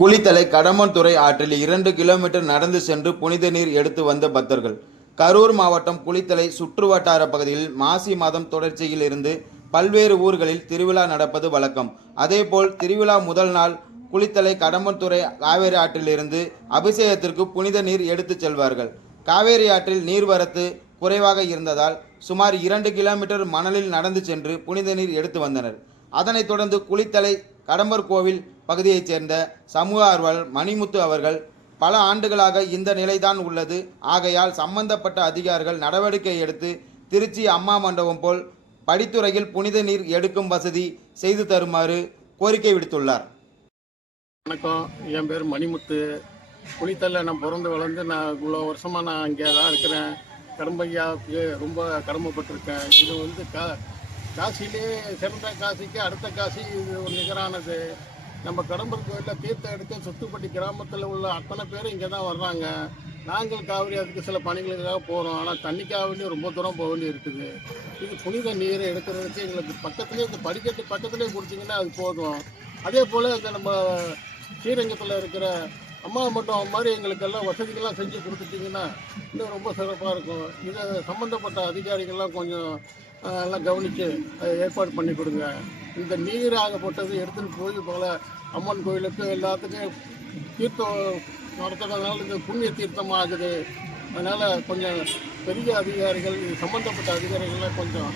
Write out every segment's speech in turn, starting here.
குளித்தலை கடம்பன்துறை ஆற்றில் 2 கிலோமீட்டர் நடந்து சென்று புனித நீர் எடுத்து வந்த பக்தர்கள். கரூர் மாவட்டம் குளித்தலை சுற்றுவட்டார பகுதியில் மாசி மாதம் தொடர்ச்சியில் இருந்து பல்வேறு ஊர்களில் திருவிழா நடப்பது வழக்கம். அதேபோல் திருவிழா முதல் நாள் குளித்தலை கடம்பன்துறை காவேரி ஆற்றிலிருந்து அபிஷேகத்திற்கு புனித நீர் எடுத்து செல்வார்கள். காவேரி ஆற்றில் நீர்வரத்து குறைவாக இருந்ததால் சுமார் 2 கிலோமீட்டர் மணலில் நடந்து சென்று புனித நீர் எடுத்து வந்தனர். அதனைத் தொடர்ந்து குளித்தலை கடம்பர் கோவில் பகுதியைச் சேர்ந்த சமூக ஆர்வலர் மணிமுத்து அவர்கள், பல ஆண்டுகளாக இந்த நிலைதான் உள்ளது, ஆகையால் சம்பந்தப்பட்ட அதிகாரிகள் நடவடிக்கை எடுத்து திருச்சி அம்மா மண்டபம் போல் படித்துறையில் புனித நீர் எடுக்கும் வசதி செய்து தருமாறு கோரிக்கை விடுத்துள்ளார். வணக்கம், என் பேர் மணிமுத்து. குளித்தலை நான் பிறந்து வளர்ந்து நான் இவ்வளோ வருஷமாக நான் இங்கே தான் இருக்கிறேன். கடம்பையாவுக்கு ரொம்ப கடமைப்பட்டிருக்கேன். இது வந்து காசிலே சிறந்த காசிக்கு அடுத்த காசி இது ஒரு நிகரானது. நம்ம கடம்பர் கோயிலில் தீர்த்தம் எடுத்து சுத்துப்பட்டி கிராமத்தில் உள்ள அத்தனை பேரும் இங்கே தான் வர்றாங்க. நாங்கள் காவிரி அதுக்கு சில பணிகளுக்காக போகிறோம். ஆனால் தண்ணிக்காக வேண்டி ரொம்ப தூரம் போக வேண்டி இருக்குது. இது புனித நீரை எடுக்கிறதுக்கு எங்களுக்கு பக்கத்துலேயே இந்த படிக்கட்டு பக்கத்துலேயே கொடுத்தீங்கன்னா அது போதும். அதே போல் இந்த நம்ம ஸ்ரீரங்கத்தில் இருக்கிற அம்மா மண்டபம் மாதிரி எங்களுக்கெல்லாம் வசதிகள்லாம் செஞ்சு கொடுத்துட்டிங்கன்னா இன்னும் ரொம்ப சிறப்பாக இருக்கும். இதை சம்மந்தப்பட்ட அதிகாரிகள்லாம் கொஞ்சம் எல்லாம் கவனித்து ஏற்பாடு பண்ணி கொடுங்க. இந்த நீர் ஆகப்பட்டது எடுத்துகிட்டு போய் போல அம்மன் கோயிலுக்கு எல்லாத்துக்கும் தீர்த்தம் நடத்துறதுனால இந்த புண்ணிய தீர்த்தமாக ஆகுது. அதனால் கொஞ்சம் பெரிய அதிகாரிகள் சம்மந்தப்பட்ட அதிகாரிகள்லாம் கொஞ்சம்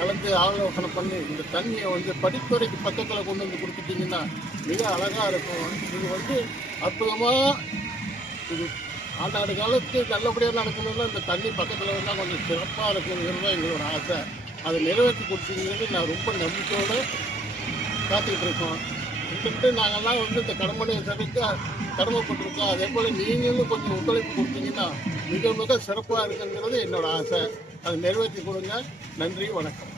கலந்து ஆலோசனை பண்ணி இந்த தண்ணியை வந்து படித்துறைக்கு பக்கத்தில் கொண்டு வந்து கொடுத்துட்டிங்கன்னா மிக அழகாக இருக்கும். இது வந்து அற்புதமாக இது ஆண்டாண்டு காலத்துக்கு நல்லபடியாக நடக்கணும்னா இந்த தண்ணி பக்கத்தில் வந்தால் கொஞ்சம் சிறப்பாக இருக்குங்கிறது தான் எங்களோட ஆசை. அதை நிறைவேற்றி கொடுத்தீங்கன்னு நான் ரொம்ப நம்பிக்கையோடு காத்துக்கிட்டு இருக்கோம். இதுக்கிட்டு நாங்கள்லாம் வந்து இந்த கடமையை சரிக்க கடமைப்பட்டிருக்கோம். அதே போல் நீங்களும் கொஞ்சம் ஒத்துழைப்பு கொடுத்தீங்கன்னா மிக மிக சிறப்பாக இருக்குங்கிறது என்னோடய ஆசை. அதை நிறைவேற்றி கொடுங்க. நன்றி, வணக்கம்.